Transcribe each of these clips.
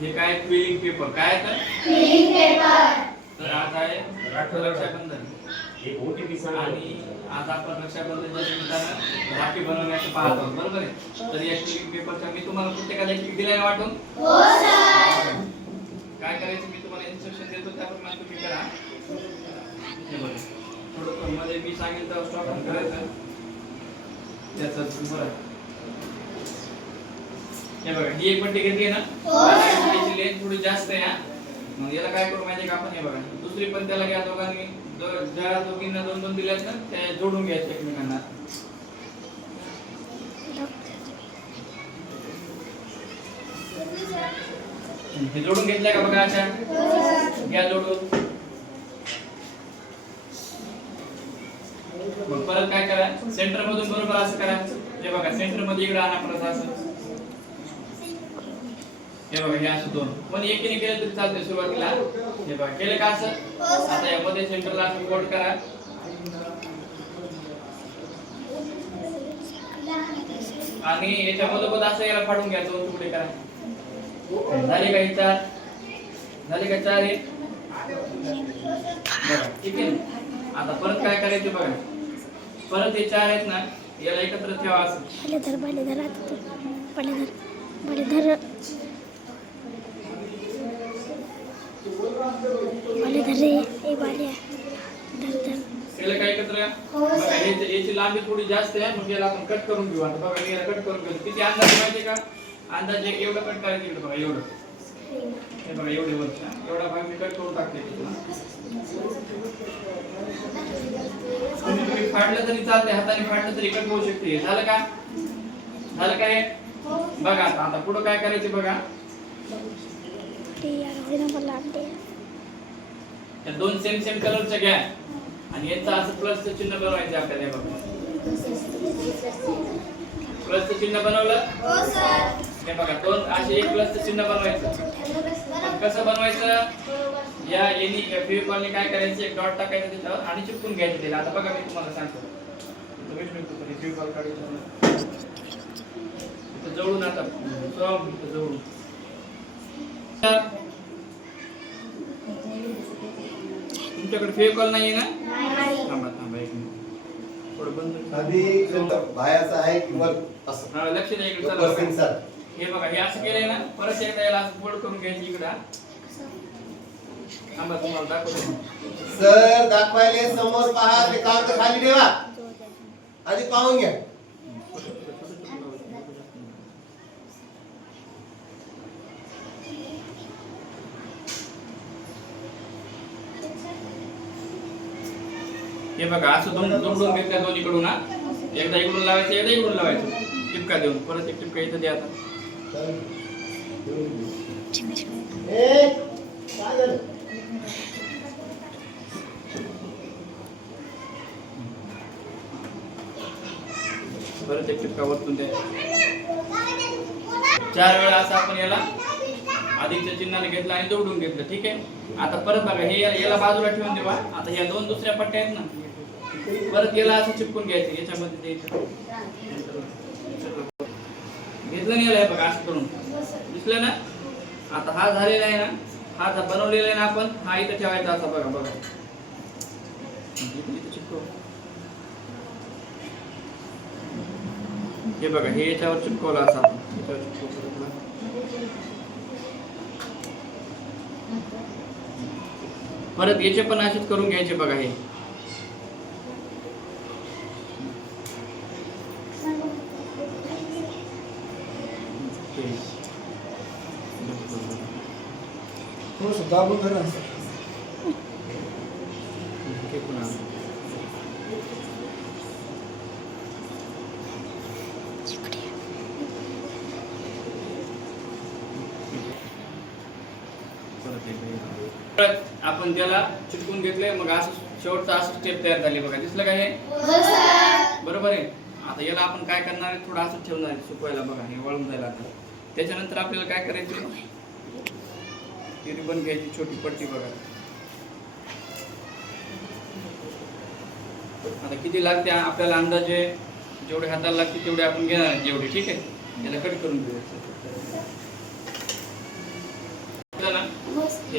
हे काय quilling paper काय आहे क्विलिंग पेपर. तर आज आहे रक्षाबंधन आणि आज आपण रक्षाबंधनच्या निमित्तानं राखी बनवण्याचं पाहत आहोत बरोबर आहे. तर या क्विलिंग पेपरचा मी तुम्हाला प्रत्येकाला एक दिलाय वाटून. हो सर. काय करायचं मी तुम्हाला इन्स्ट्रक्शन देतो त्याप्रमाणे तुम्ही करा. हे बघा थोडं मध्ये मी सांगेल तर स्टॉप करायचं त्याचं बरं. हे बघा ही एक पट्टी घेतली ना त्याची लेंथ थोडी जास्त आहे. मग याला काय करू माहिती का आपण. हे बघा दुसरी पण त्याला घ्या दोघांनी ज्या दोघींना दोन दोन दिल्यात ना त्या जोडून घ्यायचे एकमेकांना. हे जोडून घेतलंय का बघा अशा घ्या जोडून. मग परत काय करा सेंटर मधून बरोबर असं करा. हे बघा सेंटर मध्ये इकडे आणा परत असं. हे बघा हे असं दोन पण एकीने केलं तरी चालतंय सुरुवातीला. हे बघा केलं का असं. आता यामध्ये सेंटरला असं कोट करा. आणि याच्या मधोमध असं याला फाडून घ्या दोन तुकडे करा. झाले का हे चार. झाले का चार हे बघा ठीक आहे. आता परत काय करायचं बघा परत हे चार आहेत ना याला एकत्र ठेवा असं. त्याला काय एकत्र बघा याची लांबी थोडी जास्त आहे मग याला आपण कट करून घेऊ. आता बघा मी याला कट करून घेऊ. किती अंदाज माहिती का अंदाजे एवढं कट करायचं इकडे बघा एवढं. हे बघा एवढे वर्ष एवढा भाग मी कट करून टाकते. तुम्ही फाडलं तरी चालते हाताने फाडलं तरी कट होऊ शकते. झालं का झालं काय बघा. आता पुढे काय करायचं बघा. या दोन सेम सेम कलरच्या घ्या आणि याचं असं प्लसचं चिन्ह बनवायचं आपल्याला. बघा प्लसचं चिन्ह बनवलं. हो सर. हे बघा दोन असे एक प्लसचं चिन्ह बनवायचं. कसं बनवायचं या एनी फेविकॉलने काय करायचं एक डॉट टाकायचं त्याच्यावर आणि चिपकून घ्यायचं त्याला. आता बघा मी तुम्हाला सांगतो फेविकॉल काढायचं जवळून आता जवळून तुमच्याकडे फेविकॉल नाहीये ना. थांबा थांबा एक मिनिट थोडं बंद आधी बायाचं आहे किंवा असं लक्ष द्या इकडे. चला हे बघा हे असं केलंय ना परत एकदा याला असं फोल्ड करून घ्यायची इकडे. थांबा तुम्हाला दाखवतो सर दाखवायले समोर पहा ते कागद खाली ठेवा आधी पाहून घ्या. हे बघा असं दुमडून घेतल्या दोन्हीकडून ना एकदा इकडून लावायचं एकदा इकडून लावायचं टिपका देऊन परत एक टिपका इथं द्या. आता परत एक टिपका वरतून द्या. चार वेळा असं आपण याला अधिकच्या चिन्हाने घेतलं आणि जोडून घेतलं. ठीक आहे. आता परत बघा हे याला बाजूला ठेवून देवा. आता ह्या दोन दुसऱ्या पट्ट्या आहेत ना परत याला असं चिपकून घ्यायचं याच्यामध्ये द्यायचं. घेतलं नाही याला बघा असं करून दिसलं ना. आता हा झालेला आहे ना हा बनवलेला आहे ना आपण हा इथं ठेवायचा असा बघा बघा. हे बघा हे याच्यावर चिपकवलं असं आपण याच्यावर चिपकवलं. परत याचे पण असेच करून घ्यायचे बघा. हे दाबून धरा. आपण त्याला चिटकून घेतलंय मग असं शेवटचं असं स्टेप तयार झाली बघा. दिसलं का हे बरोबर आहे. आता याला आपण काय करणार आहे थोडं असं ठेवणार आहे सुकवायला बघा. हे वळून जायला आता त्याच्यानंतर आपल्याला काय करायचं रिबन घ्यायची छोटी पट्टी बघा. आता किती लागते आपल्याला अंदाजे जेवढे हाताला लागते तेवढे आपण घेणार जेवढे. ठीक आहे याला कट करून घेऊ.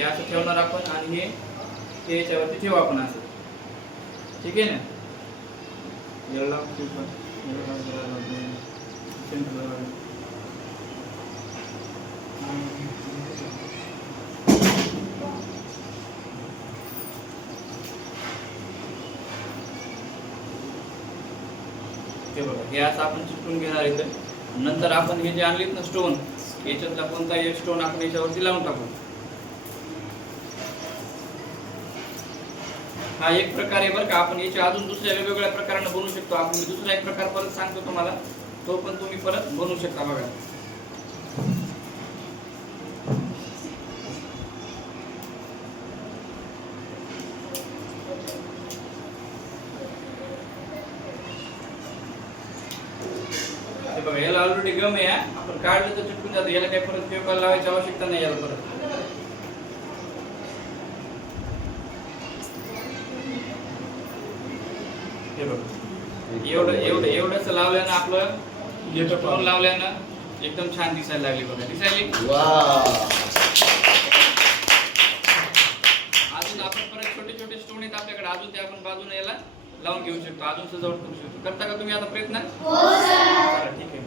असं ठेवणार आपण आणि हे याच्यावरती ठेवू आपण असं. ठीक आहे ना. याला हे बघा, हे असं आपण चिटकून घेणार इथं. नंतर आपण हे जे आणलेत ना स्टोन, याच्यातला कोणता एक स्टोन आपण याच्यावरती लावून टाकू. हा एक प्रकार आहे बरं का. आपण याचे अजून दुसऱ्या वेगवेगळ्या प्रकाराने बनवू शकतो. आपण दुसरा एक प्रकार परत सांगतो तुम्हाला, तो पण तुम्ही परत बनवू शकता बघा. हे बघा, याला ऑलरेडी गम आहे. आपण काढलं तर चिटकून जातं. याला काही परत पेपर लावायची आवश्यकता नाही याला परत. हे बघा, एवढंच लावल्यानं आपलं स्टोन लावल्यानं एकदम छान दिसायला लागली बघा. दिसायली. अजून आपण परत छोटे छोटे स्टोन आहेत आपल्याकडे, अजून ते आपण बाजूने याला लावून घेऊ शकतो, अजून सजावट करू शकतो. करता का तुम्ही आता प्रयत्न? हो सर. ठीक आहे.